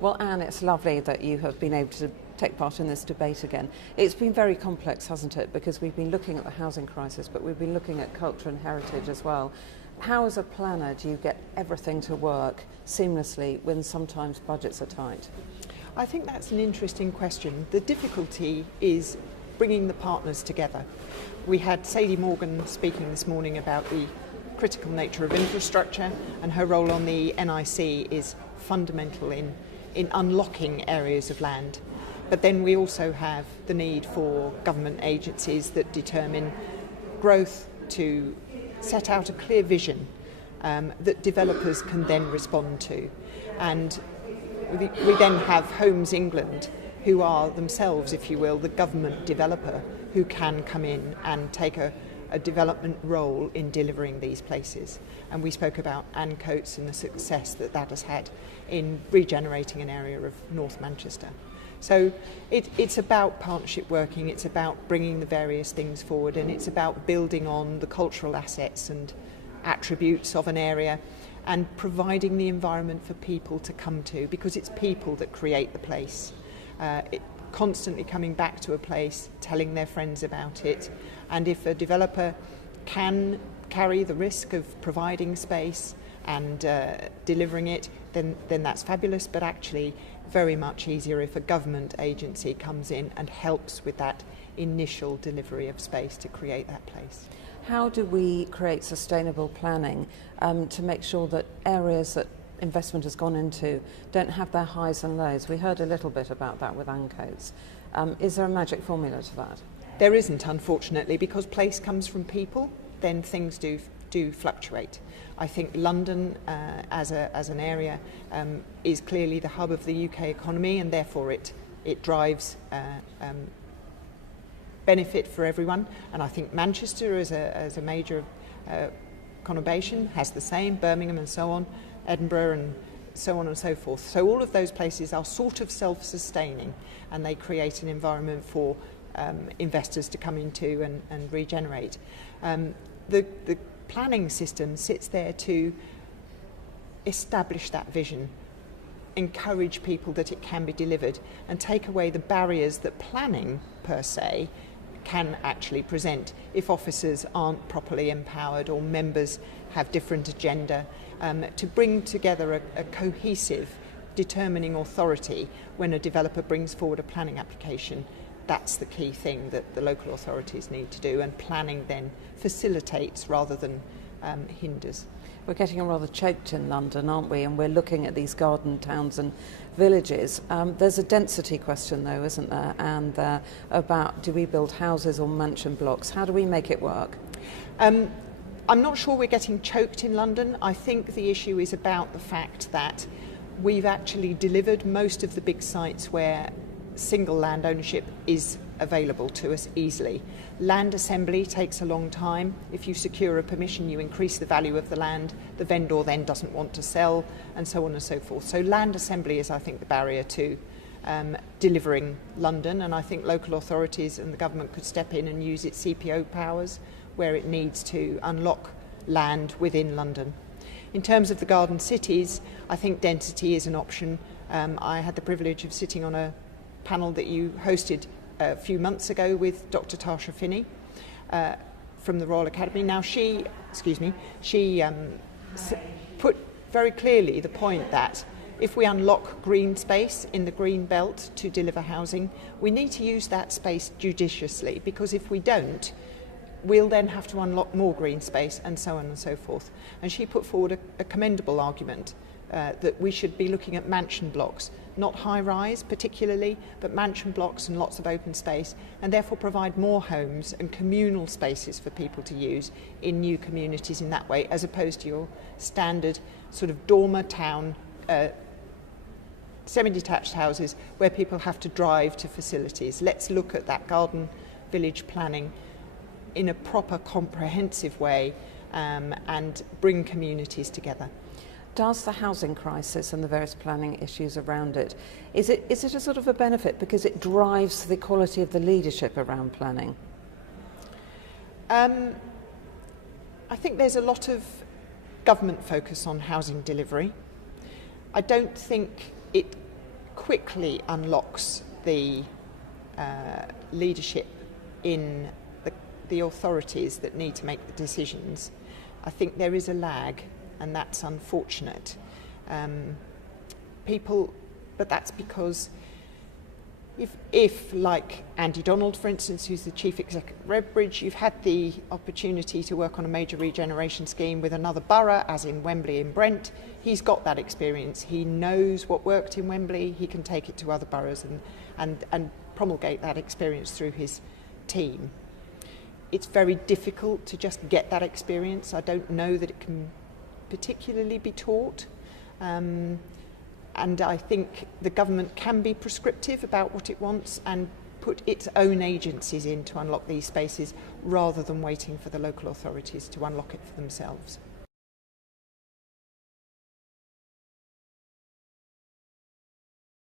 Well, Anne, it's lovely that you have been able to take part in this debate again. It's been very complex, hasn't it? Because we've been looking at the housing crisis, but we've been looking at culture and heritage as well. How, as a planner, do you get everything to work seamlessly when sometimes budgets are tight? I think that's an interesting question. The difficulty is bringing the partners together. We had Sadie Morgan speaking this morning about the critical nature of infrastructure, and her role on the NIC is fundamental in unlocking areas of land. But then we also have the need for government agencies that determine growth to set out a clear vision that developers can then respond to. And we then have Homes England, who are themselves, if you will, the government developer who can come in and take a development role in delivering these places. And we spoke about Anne Coates and the success that has had in regenerating an area of North Manchester. So it's about partnership working, it's about bringing the various things forward, and it's about building on the cultural assets and attributes of an area and providing the environment for people to come to, because it's people that create the place. Constantly coming back to a place, telling their friends about it, and if a developer can carry the risk of providing space and delivering it, then that's fabulous, but actually very much easier if a government agency comes in and helps with that initial delivery of space to create that place. How do we create sustainable planning to make sure that areas that investment has gone into don't have their highs and lows? We heard a little bit about that with Anne Coates. Is there a magic formula to that? There isn't, unfortunately, because place comes from people, then things do fluctuate. I think London as an area is clearly the hub of the UK economy, and therefore it drives benefit for everyone. And I think Manchester as a major conurbation has the same, Birmingham and so on, Edinburgh and so on and so forth. So all of those places are sort of self-sustaining, and they create an environment for investors to come into and regenerate. The planning system sits there to establish that vision, encourage people that it can be delivered, and take away the barriers that planning per se can actually present if officers aren't properly empowered or members have different agenda, to bring together a cohesive determining authority when a developer brings forward a planning application. That's the key thing that the local authorities need to do, and planning then facilitates rather than hinders. We're getting rather choked in London, aren't we? And we're looking at these garden towns and villages. There's a density question, though, isn't there? And about, do we build houses or mansion blocks? How do we make it work? I'm not sure we're getting choked in London. I think the issue is about the fact that we've actually delivered most of the big sites where single land ownership is available to us easily. Land assembly takes a long time. If you secure a permission, you increase the value of the land. The vendor then doesn't want to sell, and so on and so forth. So land assembly is, I think, the barrier to delivering London, and I think local authorities and the government could step in and use its CPO powers where it needs to unlock land within London. In terms of the garden cities, I think density is an option. I had the privilege of sitting on a panel that you hosted a few months ago with Dr. Tasha Finney from the Royal Academy. Now she put very clearly the point that if we unlock green space in the green belt to deliver housing, we need to use that space judiciously, because if we don't, we'll then have to unlock more green space, and so on and so forth. And she put forward a commendable argument that we should be looking at mansion blocks, not high-rise particularly, but mansion blocks and lots of open space, and therefore provide more homes and communal spaces for people to use in new communities in that way, as opposed to your standard sort of dormer town semi-detached houses where people have to drive to facilities. Let's look at that garden village planning in a proper comprehensive way and bring communities together. Does the housing crisis and the various planning issues around it, is it a sort of a benefit because it drives the quality of the leadership around planning? I think there's a lot of government focus on housing delivery. I don't think it quickly unlocks the leadership in the authorities that need to make the decisions, I think there is a lag, and that's unfortunate. But that's because if, like Andy Donald, for instance, who's the chief executive of Redbridge, you've had the opportunity to work on a major regeneration scheme with another borough, as in Wembley and Brent, he's got that experience. He knows what worked in Wembley. He can take it to other boroughs and promulgate that experience through his team. It's very difficult to just get that experience. I don't know that it can particularly be taught. And I think the government can be prescriptive about what it wants and put its own agencies in to unlock these spaces rather than waiting for the local authorities to unlock it for themselves.